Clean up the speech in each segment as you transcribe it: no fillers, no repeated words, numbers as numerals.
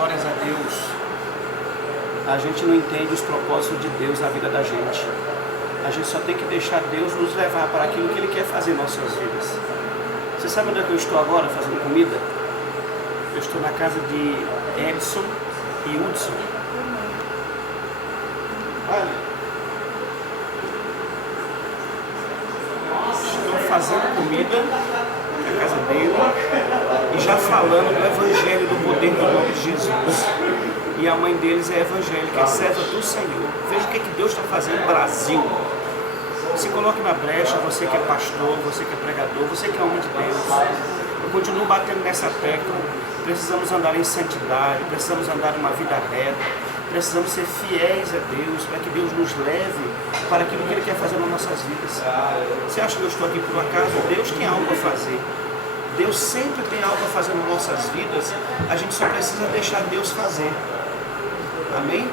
glórias a Deus, a gente não entende os propósitos de Deus na vida da gente. A gente só tem que deixar Deus nos levar para aquilo que Ele quer fazer em nossas vidas. Você sabe onde é que eu estou agora fazendo comida? Eu estou na casa de Edson e Hudson. Olha. Estou fazendo comida na casa dele e já falando do Evangelho, do poder do nome de Jesus. E a mãe deles é evangélica, é serva do Senhor. Veja o que Deus está fazendo no Brasil. Se coloque na brecha, você que é pastor, você que é pregador, você que é homem de Deus. Eu continuo batendo nessa tecla. Precisamos andar em santidade, precisamos andar numa vida reta, precisamos ser fiéis a Deus, para que Deus nos leve para aquilo que Ele quer fazer nas nossas vidas. Você acha que eu estou aqui por acaso? Deus tem algo a fazer. Deus sempre tem algo a fazer nas nossas vidas, a gente só precisa deixar Deus fazer. Amém?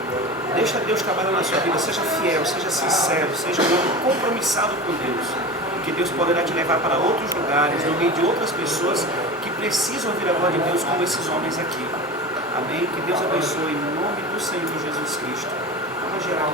Deixa Deus trabalhar na sua vida, seja fiel, seja sincero, seja um homem compromissado com Deus, que Deus poderá te levar para outros lugares, no meio de outras pessoas que precisam ouvir a voz de Deus, como esses homens aqui. Amém? Que Deus abençoe em nome do Senhor Jesus Cristo. Vamos geral.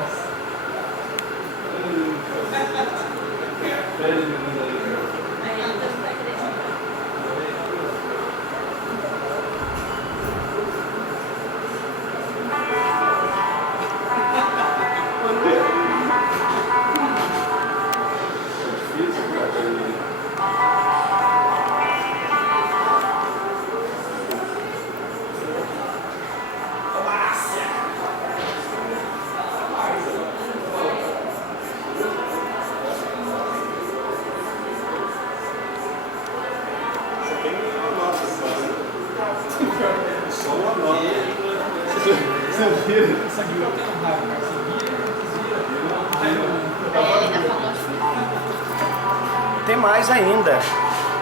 Tem mais ainda.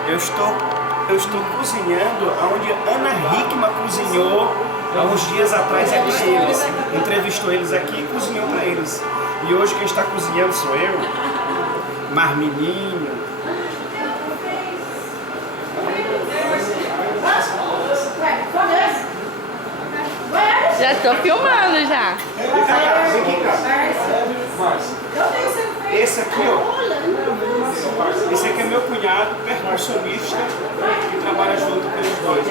Eu estou cozinhando onde Ana Hickman cozinhou há uns dias atrás aqui para eles. Entrevistou eles aqui e cozinhou para eles. E hoje quem está cozinhando sou eu, Marmininho. Já tô filmando já. Esse aqui, ó. Esse aqui é meu cunhado, percussionista, que trabalha junto com os dois.